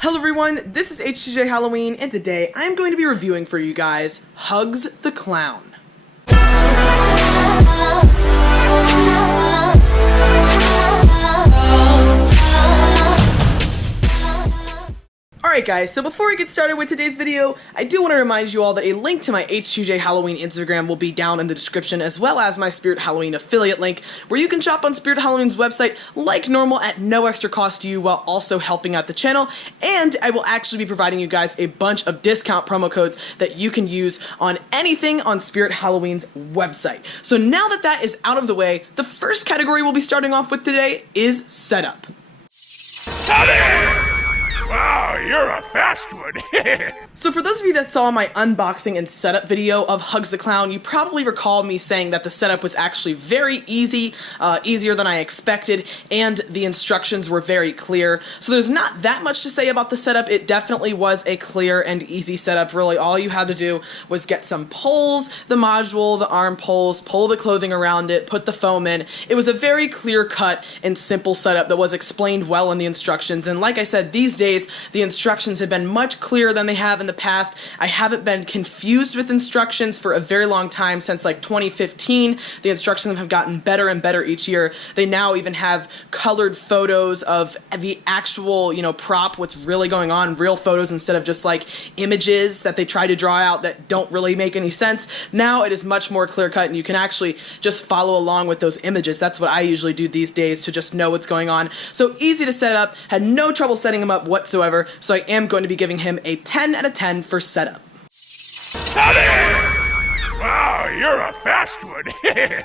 Hello everyone, this is HTJ Halloween, and today I'm going to be reviewing for you guys Hugz the Clown. Alright guys, so before we get started with today's video, I do want to remind you all that a link to my HTJ Halloween Instagram will be down in the description, as well as my Spirit Halloween affiliate link, where you can shop on Spirit Halloween's website like normal at no extra cost to you while also helping out the channel, and I will actually be providing you guys a bunch of discount promo codes that you can use on anything on Spirit Halloween's website. So now that that is out of the way, the first category we'll be starting off with today is setup. Wow, you're a fast one. So for those of you that saw my unboxing and setup video of Hugz the Clown, you probably recall me saying that the setup was actually very easy, easier than I expected, and the instructions were very clear. So there's not that much to say about the setup. It definitely was a clear and easy setup. Really, all you had to do was get some poles, the module, the arm poles, pull the clothing around it, put the foam in. It was a very clear-cut and simple setup that was explained well in the instructions, and like I said, these days the instructions have been much clearer than they have in the past. I haven't been confused with instructions for a very long time, since like 2015. The instructions have gotten better and better each year. They now even have colored photos of the actual, prop, what's really going on, real photos instead of just like images that they try to draw out that don't really make any sense. Now it is much more clear cut and you can actually just follow along with those images. That's what I usually do these days to just know what's going on. So easy to set up, had no trouble setting them up whatsoever, so I am going to be giving him a 10 out of 10 for setup. Wow, you're a fast one.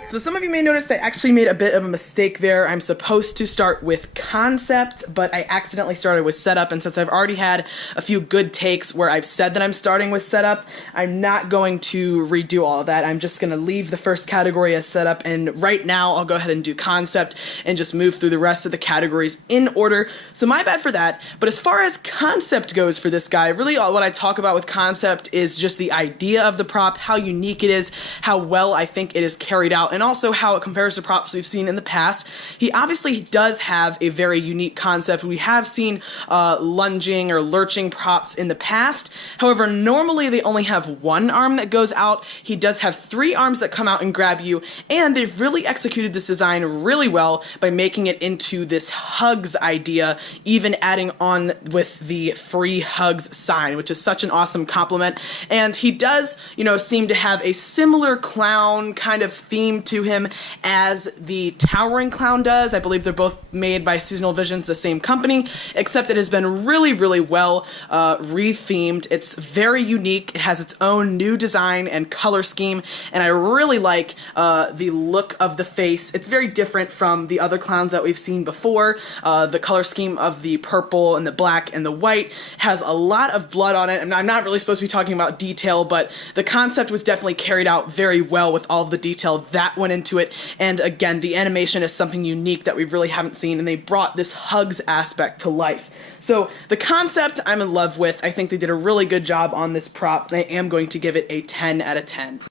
So some of you may notice I actually made a bit of a mistake there. I'm supposed to start with concept, but I accidentally started with setup, and since I've already had a few good takes where I've said that I'm starting with setup, I'm not going to redo all of that. I'm just going to leave the first category as setup, and right now I'll go ahead and do concept and just move through the rest of the categories in order. So my bad for that, but as far as concept goes for this guy, really all what I talk about with concept is just the idea of the prop, how unique it is, how well I think it is carried out, and also how it compares to props we've seen in the past. He obviously does have a very unique concept. We have seen lunging or lurching props in the past. However, normally they only have one arm that goes out. He does have three arms that come out and grab you, and they've really executed this design really well by making it into this Hugz idea, even adding on with the free Hugz sign, which is such an awesome compliment. And he does, seem to have a similar clown kind of theme to him as the Towering Clown does. I believe they're both made by Seasonal Visions, the same company, except it has been really, really well rethemed. It's very unique. It has its own new design and color scheme, and I really like the look of the face. It's very different from the other clowns that we've seen before. The color scheme of the purple and the black and the white has a lot of blood on it, and I'm not really supposed to be talking about detail, but the concept was definitely carried out very well with all of the detail that went into it. And again, the animation is something unique that we really haven't seen, and they brought this Hugz aspect to life. So the concept I'm in love with. I think they did a really good job on this prop, and I am going to give it a 10 out of 10.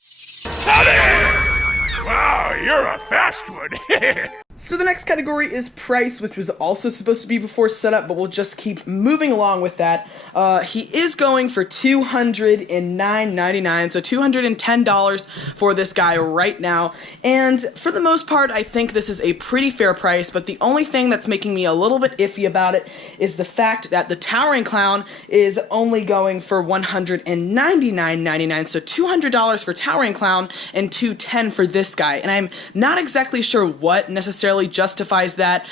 Wow, you're a fast one. So the next category is price, which was also supposed to be before setup, but we'll just keep moving along with that. He is going for $209.99, so $210 for this guy right now. And for the most part, I think this is a pretty fair price, but the only thing that's making me a little bit iffy about it is the fact that the Towering Clown is only going for $199.99, so $200 for Towering Clown and $210 for this guy. And I'm not exactly sure what necessarily justifies that,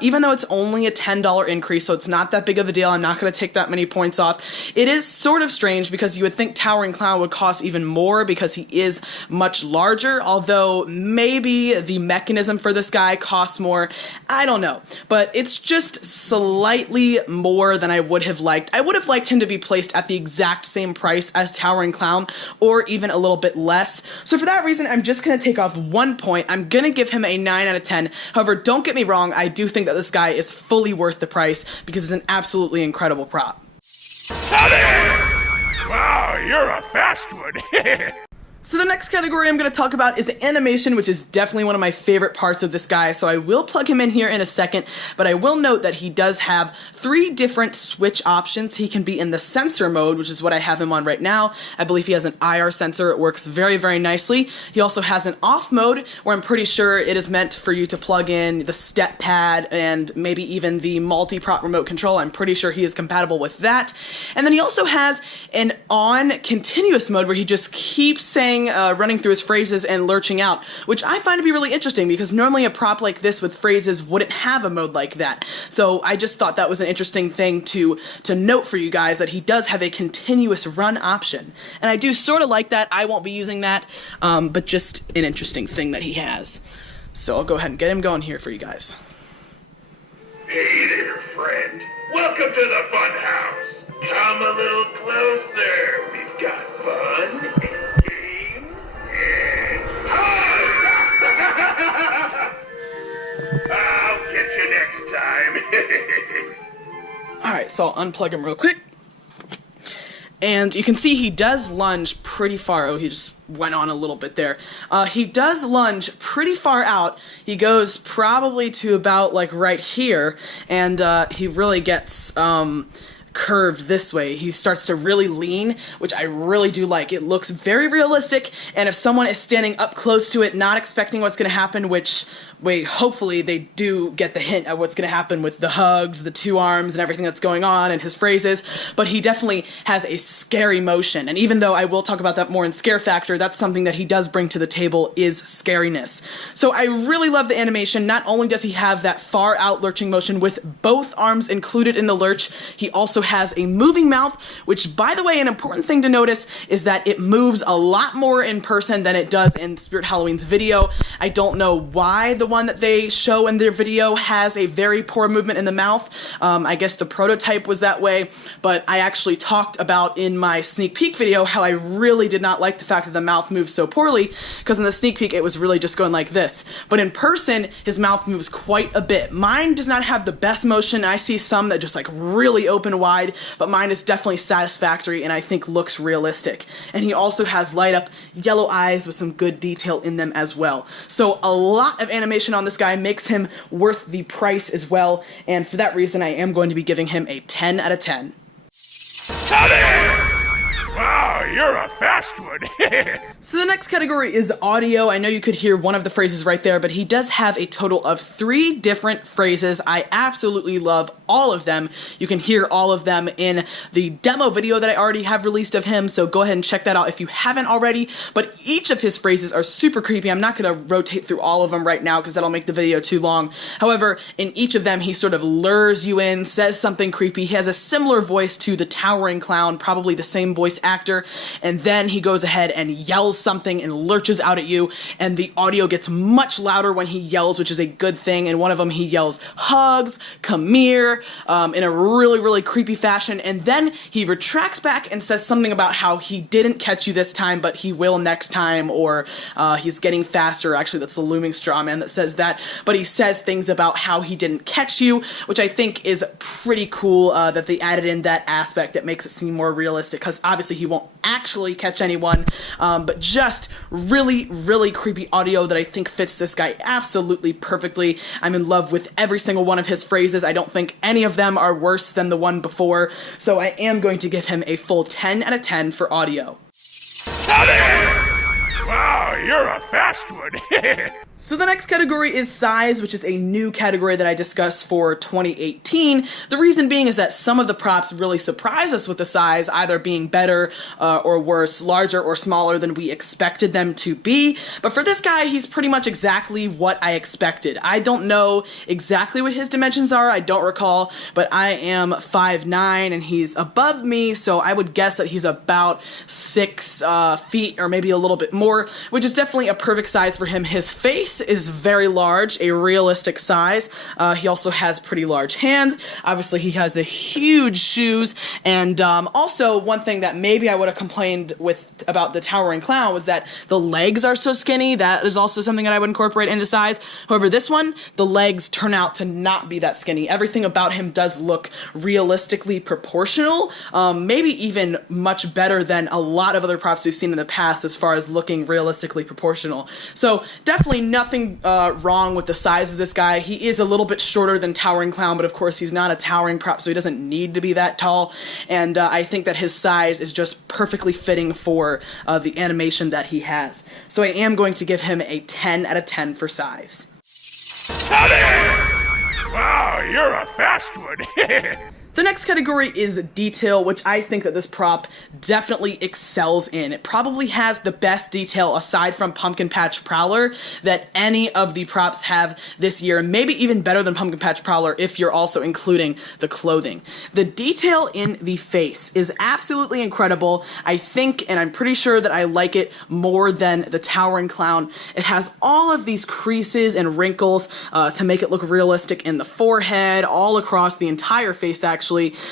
even though it's only a $10 increase, so it's not that big of a deal. I'm not going to take that many points off. It is sort of strange because you would think Towering Clown would cost even more because he is much larger, although maybe the mechanism for this guy costs more. I don't know, but it's just slightly more than I would have liked. I would have liked him to be placed at the exact same price as Towering Clown, or even a little bit less. So for that reason, I'm just going to take off 1 point. I'm going to give him a 9 out of 10. However, don't get me wrong, I do think that this guy is fully worth the price because it's an absolutely incredible prop. Wow, you're a fast one. So the next category I'm going to talk about is animation, which is definitely one of my favorite parts of this guy, so I will plug him in here in a second, but I will note that he does have 3 different switch options. He can be in the sensor mode, which is what I have him on right now. I believe he has an IR sensor. It works very, very nicely. He also has an off mode, where I'm pretty sure it is meant for you to plug in the step pad and maybe even the multi-prop remote control. I'm pretty sure he is compatible with that. And then he also has an on continuous mode, where he just keeps saying running through his phrases and lurching out, which I find to be really interesting because normally a prop like this with phrases wouldn't have a mode like that. So I just thought that was an interesting thing to note for you guys, that he does have a continuous run option. And I do sort of like that. I won't be using that, but just an interesting thing that he has. So I'll go ahead and get him going here for you guys. Hey there, friend. Welcome to the fun house. Come a little closer. We've got fun. I'll get you next time. Alright, so I'll unplug him real quick. And you can see he does lunge pretty far. Oh, he just went on a little bit there. He does lunge pretty far out. He goes probably to about like right here, and he really gets curved this way. He starts to really lean, which I really do like. It looks very realistic, and if someone is standing up close to it, not expecting what's going to happen, which hopefully they do get the hint of what's going to happen with the hugs, the 2 arms, and everything that's going on, and his phrases, but he definitely has a scary motion, and even though I will talk about that more in Scare Factor, that's something that he does bring to the table, is scariness. So I really love the animation. Not only does he have that far out lurching motion with both arms included in the lurch, he also has a moving mouth, which, by the way, an important thing to notice is that it moves a lot more in person than it does in Spirit Halloween's video. I don't know why the one that they show in their video has a very poor movement in the mouth. I guess the prototype was that way, but I actually talked about in my sneak peek video how I really did not like the fact that the mouth moves so poorly, because in the sneak peek it was really just going like this. But in person, his mouth moves quite a bit. Mine does not have the best motion. I see some that just like really open wide, but mine is definitely satisfactory and I think looks realistic. And he also has light up yellow eyes with some good detail in them as well. So a lot of animation on this guy makes him worth the price as well, and for that reason I am going to be giving him a 10 out of 10. Wow, you're a fast one. So the next category is audio. I know you could hear one of the phrases right there, but he does have a total of 3 different phrases. I absolutely love all of them. You can hear all of them in the demo video that I already have released of him, so go ahead and check that out if you haven't already. But each of his phrases are super creepy. I'm not going to rotate through all of them right now because that'll make the video too long. However, in each of them, he sort of lures you in, says something creepy. He has a similar voice to the Towering Clown, probably the same voice actor, and then he goes ahead and yells something and lurches out at you, and the audio gets much louder when he yells, which is a good thing. In one of them, he yells, "Hugs, come here," in a really, really creepy fashion, and then he retracts back and says something about how he didn't catch you this time, but he will next time, or he's getting faster. Actually, that's the looming straw man that says that, but he says things about how he didn't catch you, which I think is pretty cool that they added in that aspect that makes it seem more realistic, because obviously he won't actually catch anyone, but just really, really creepy audio that I think fits this guy absolutely perfectly. I'm in love with every single one of his phrases. I don't think any of them are worse than the one before, so I am going to give him a full 10 out of 10 for audio. Wow, you're a fast one. So the next category is size, which is a new category that I discussed for 2018. The reason being is that some of the props really surprise us with the size, either being better or worse, larger or smaller than we expected them to be. But for this guy, he's pretty much exactly what I expected. I don't know exactly what his dimensions are, I don't recall, but I am 5'9", and he's above me, so I would guess that he's about 6 feet or maybe a little bit more, which is definitely a perfect size for him. His face face is very large, a realistic size. He also has pretty large hands. Obviously, he has the huge shoes. And also, one thing that maybe I would have complained with about the Towering Clown was that the legs are so skinny. That is also something that I would incorporate into size. However, this one, the legs turn out to not be that skinny. Everything about him does look realistically proportional, maybe even much better than a lot of other props we've seen in the past as far as looking realistically proportional. So definitely nothing wrong with the size of this guy. He is a little bit shorter than Towering Clown, but of course he's not a towering prop, so he doesn't need to be that tall. And I think that his size is just perfectly fitting for the animation that he has. So I am going to give him a 10 out of 10 for size. Wow, you're a fast one. The next category is detail, which I think that this prop definitely excels in. It probably has the best detail aside from Pumpkin Patch Prowler that any of the props have this year, and maybe even better than Pumpkin Patch Prowler if you're also including the clothing. The detail in the face is absolutely incredible. I think, and I'm pretty sure that I like it more than the Towering Clown. It has all of these creases and wrinkles to make it look realistic in the forehead, all across the entire face actually.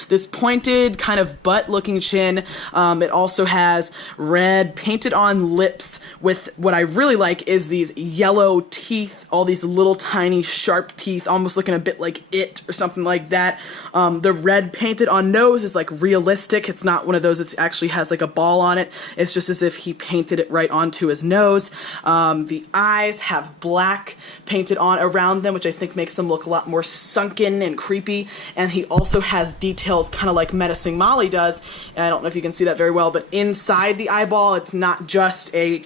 This pointed kind of butt-looking chin. It also has red painted on lips with what I really like is these yellow teeth, all these little tiny sharp teeth, almost looking a bit like It or something like that. The red painted on nose is like realistic. It's not one of those that actually has like a ball on it. It's just as if he painted it right onto his nose. The eyes have black painted on around them, which I think makes them look a lot more sunken and creepy. And he also has details kind of like Menacing Molly does. And I don't know if you can see that very well, but inside the eyeball, it's not just a,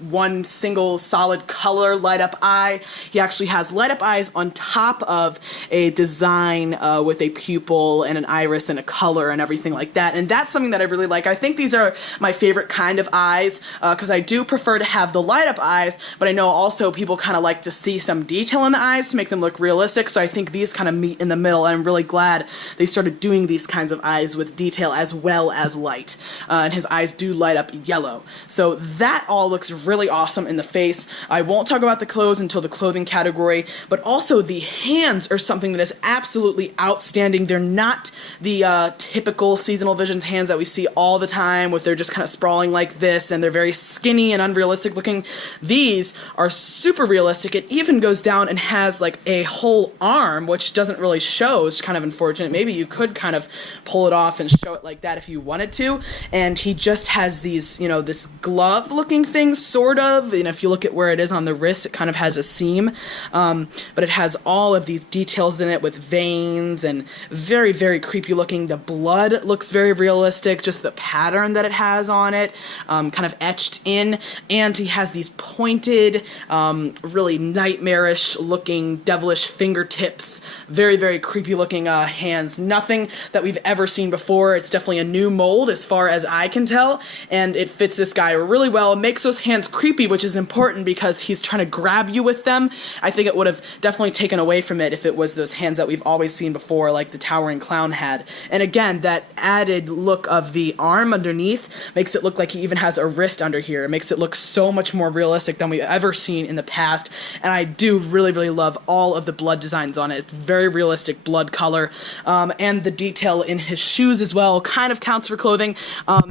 one single solid color light up eye. He actually has light up eyes on top of a design with a pupil and an iris and a color and everything like that. And that's something that I really like. I think these are my favorite kind of eyes because I do prefer to have the light up eyes, but I know also people kind of like to see some detail in the eyes to make them look realistic. So I think these kind of meet in the middle. I'm really glad they started doing these kinds of eyes with detail as well as light. And his eyes do light up yellow. So that all looks really awesome in the face. I won't talk about the clothes until the clothing category, but also the hands are something that is absolutely outstanding. They're not the typical Seasonal Visions hands that we see all the time, with they're just kind of sprawling like this, and they're very skinny and unrealistic looking. These are super realistic. It even goes down and has like a whole arm, which doesn't really show. It's kind of unfortunate. Maybe you could kind of pull it off and show it like that if you wanted to. And he just has these, this glove looking thing, sort of. And if you look at where it is on the wrist, it kind of has a seam. But it has all of these details in it with veins and very, very creepy looking. The blood looks very realistic, just the pattern that it has on it, kind of etched in. And he has these pointed, really nightmarish looking, devilish fingertips, very, very creepy looking hands. Nothing that we've ever seen before. It's definitely a new mold as far as I can tell, and it fits this guy really well. It makes those hands creepy, which is important because he's trying to grab you with them. I think it would have definitely taken away from it if it was those hands that we've always seen before, like the Towering Clown had. And again, that added look of the arm underneath makes it look like he even has a wrist under here. It makes it look so much more realistic than we've ever seen in the past, and I do really, really love all of the blood designs on it. It's very realistic blood color. And the detail in his shoes as well kind of counts for clothing.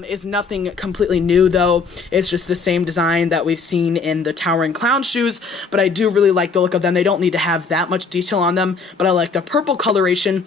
Is nothing completely new though. It's just the same design that we've seen in the Towering Clown shoes, but I do really like the look of them. They don't need to have that much detail on them, but I like the purple coloration.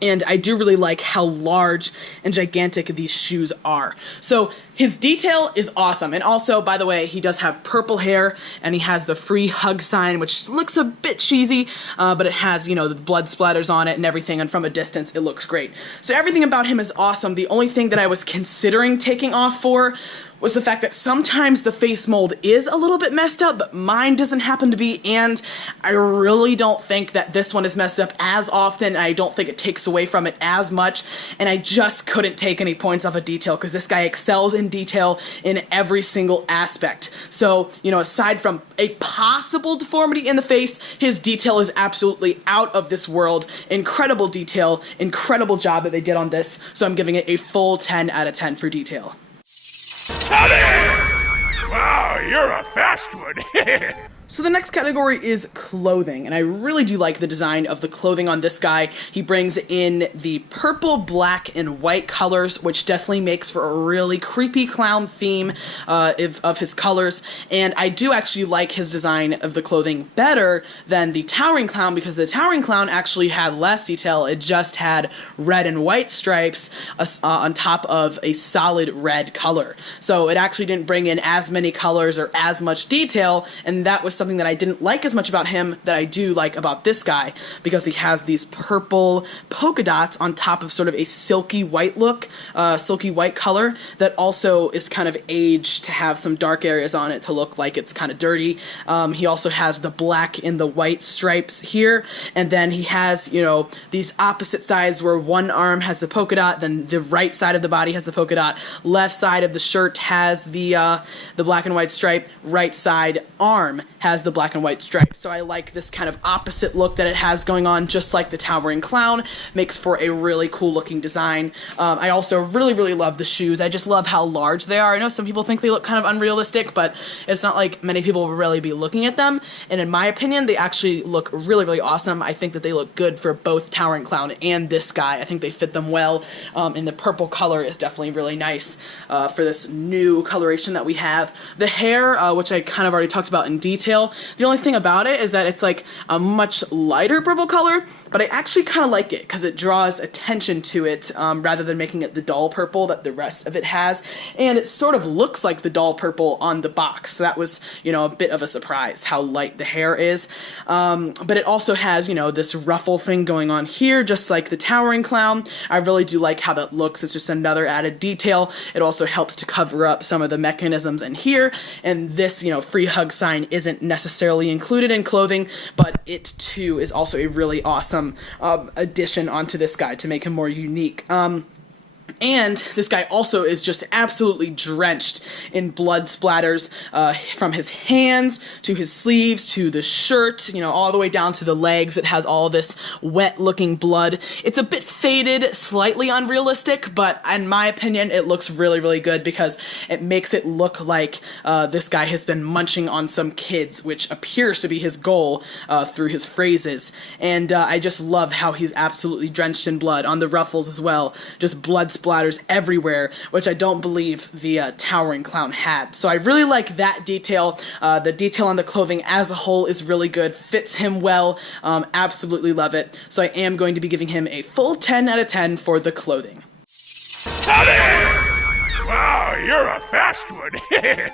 And I do really like how large and gigantic these shoes are. So his detail is awesome. And also, by the way, he does have purple hair, and he has the free hug sign, which looks a bit cheesy, but it has, the blood splatters on it and everything, and from a distance, it looks great. So everything about him is awesome. The only thing that I was considering taking off for was the fact that sometimes the face mold is a little bit messed up, but mine doesn't happen to be, and I really don't think that this one is messed up as often, and I don't think it takes away from it as much, and I just couldn't take any points off of detail, because this guy excels in detail in every single aspect. So, aside from a possible deformity in the face, his detail is absolutely out of this world. Incredible detail, incredible job that they did on this, so I'm giving it a full 10 out of 10 for detail. Wow, you're a fast one. So the next category is clothing, and I really do like the design of the clothing on this guy. He brings in the purple, black, and white colors, which definitely makes for a really creepy clown theme of his colors, and I do actually like his design of the clothing better than the Towering Clown, because the Towering Clown actually had less detail. It just had red and white stripes on top of a solid red color. So it actually didn't bring in as many colors or as much detail, and that was something that I didn't like as much about him that I do like about this guy, because he has these purple polka dots on top of sort of a silky white look, silky white color that also is kind of aged to have some dark areas on it to look like it's kind of dirty. He also has the black and the white stripes here, and then he has, you know, these opposite sides where one arm has the polka dot, then the right side of the body has the polka dot, left side of the shirt has the black and white stripe, right side arm has the black and white stripe. So I like this kind of opposite look that it has going on, just like the Towering Clown. Makes for a really cool looking design. I also really love the shoes. I just love how large they are. I know some people think they look kind of unrealistic, but it's not like many people will really be looking at them, and in my opinion they actually look really awesome. I think that they look good for both Towering Clown and this guy. I think they fit them well, and the purple color is definitely really nice for this new coloration that we have. The hair, which I kind of already talked about in detail, the only thing about it is that it's like a much lighter purple color, but I actually kind of like it because it draws attention to it rather than making it the dull purple that the rest of it has, and it sort of looks like the dull purple on the box. So that was, you know, a bit of a surprise how light the hair is, but it also has, you know, this ruffle thing going on here just like the Towering Clown. I really do like how that looks. It's just another added detail. It also helps to cover up some of the mechanisms in here, and this, you know, free hug sign isn't necessarily included in clothing, but it too is also a really awesome addition onto this guy to make him more unique. And this guy also is just absolutely drenched in blood splatters from his hands to his sleeves to the shirt, you know, all the way down to the legs. It has all this wet looking blood. It's a bit faded, slightly unrealistic, but in my opinion it looks really good because it makes it look like this guy has been munching on some kids, which appears to be his goal through his phrases. And I just love how he's absolutely drenched in blood on the ruffles as well. Just blood splatters everywhere, which I don't believe the Towering Clown had. So I really like that detail. The detail on the clothing as a whole is really good, fits him well, absolutely love it. So I am going to be giving him a full 10 out of 10 for the clothing. Wow, you're a fast one.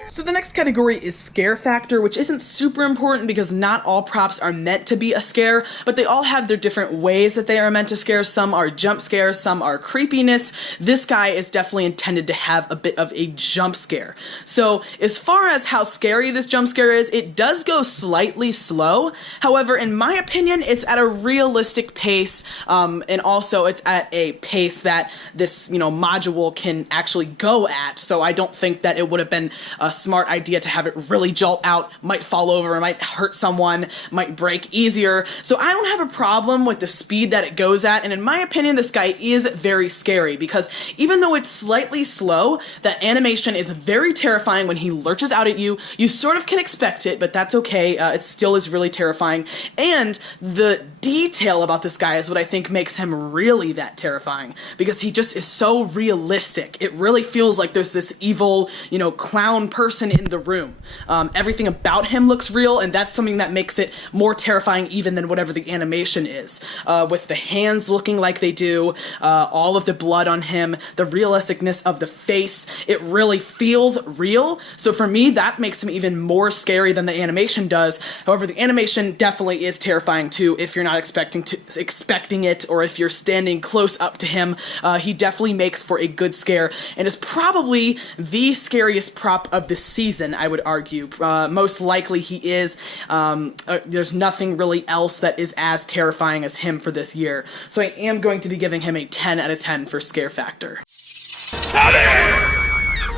So the next category is scare factor, which isn't super important because not all props are meant to be a scare, but they all have their different ways that they are meant to scare. Some are jump scares, some are creepiness. This guy is definitely intended to have a bit of a jump scare. So as far as how scary this jump scare is, it does go slightly slow. However, in my opinion, it's at a realistic pace, and also it's at a pace that this, you know, module can actually go at. So I don't think that it would have been a smart idea to have it really jolt out, might fall over, might hurt someone, might break easier. So I don't have a problem with the speed that it goes at, and in my opinion this guy is very scary because even though it's slightly slow, that animation is very terrifying when he lurches out at you. You sort of can expect it, but that's okay. It still is really terrifying, and the detail about this guy is what I think makes him really that terrifying, because he just is so realistic. It really feels like there's this evil, you know, clown person in the room. Everything about him looks real, and that's something that makes it more terrifying even than whatever the animation is. With the hands looking like they do, all of the blood on him, the realisticness of the face, it really feels real. So for me, that makes him even more scary than the animation does. However, the animation definitely is terrifying too if you're not expecting it, or if you're standing close up to him. He definitely makes for a good scare, and is probably the scariest prop of the season, I would argue. Most likely he is. There's nothing really else that is as terrifying as him for this year. So I am going to be giving him a 10 out of 10 for scare factor.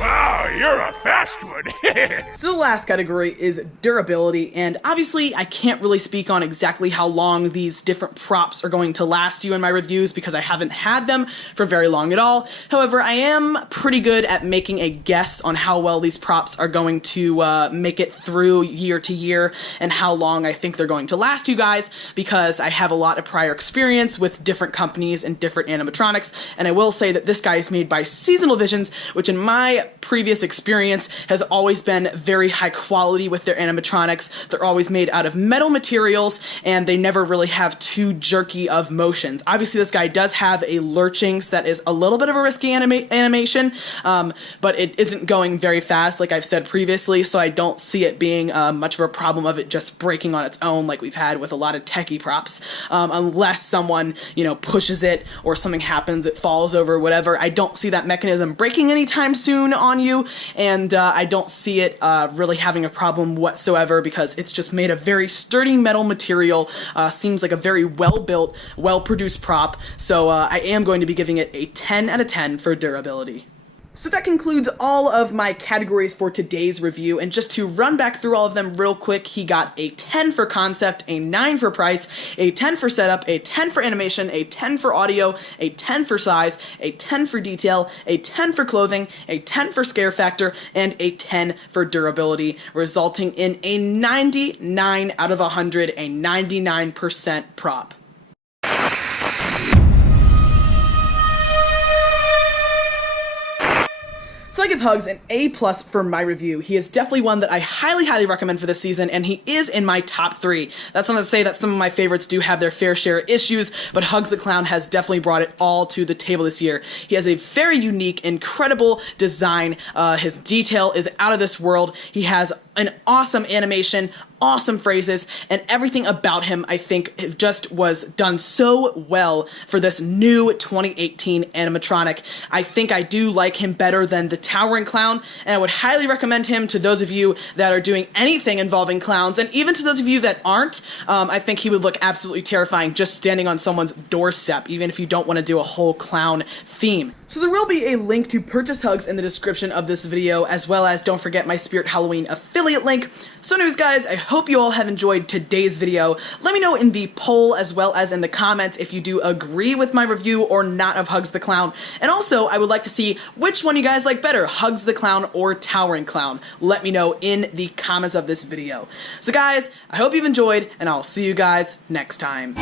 Wow, you're a fast one. So the last category is durability, and obviously I can't really speak on exactly how long these different props are going to last you in my reviews because I haven't had them for very long at all. However, I am pretty good at making a guess on how well these props are going to make it through year to year and how long I think they're going to last you guys, because I have a lot of prior experience with different companies and different animatronics. And I will say that this guy is made by Seasonal Visions, which in my previous experience has always been very high quality with their animatronics. They're always made out of metal materials, and they never really have too jerky of motions. Obviously, this guy does have a lurching, so that is a little bit of a risky animation, but it isn't going very fast, like I've said previously, so I don't see it being much of a problem of it just breaking on its own like we've had with a lot of techie props, unless someone, pushes it or something happens, it falls over, whatever. I don't see that mechanism breaking anytime soon on you, and I don't see it really having a problem whatsoever because it's just made of very sturdy metal material, seems like a very well-built, well-produced prop, so I am going to be giving it a 10 out of 10 for durability. So that concludes all of my categories for today's review, and just to run back through all of them real quick, he got a 10 for concept, a 9 for price, a 10 for setup, a 10 for animation, a 10 for audio, a 10 for size, a 10 for detail, a 10 for clothing, a 10 for scare factor, and a 10 for durability, resulting in a 99 out of 100, a 99% prop. So I give Hugz an A+ for my review. He is definitely one that I highly recommend for this season, and he is in my top 3. That's not to say that some of my favorites do have their fair share of issues, but Hugz the Clown has definitely brought it all to the table this year. He has a very unique, incredible design. His detail is out of this world. He has an awesome animation, awesome phrases, and everything about him, I think, just was done so well for this new 2018 animatronic. I think I do like him better than the Towering Clown, and I would highly recommend him to those of you that are doing anything involving clowns, and even to those of you that aren't. I think he would look absolutely terrifying just standing on someone's doorstep, even if you don't want to do a whole clown theme. So there will be a link to purchase Hugz in the description of this video, as well as, don't forget, my Spirit Halloween affiliate link. So anyways, guys, I hope you all have enjoyed today's video. Let me know in the poll as well as in the comments if you do agree with my review or not of Hugz the Clown. And also, I would like to see which one you guys like better, Hugz the Clown or Towering Clown. Let me know in the comments of this video. So guys, I hope you've enjoyed, and I'll see you guys next time.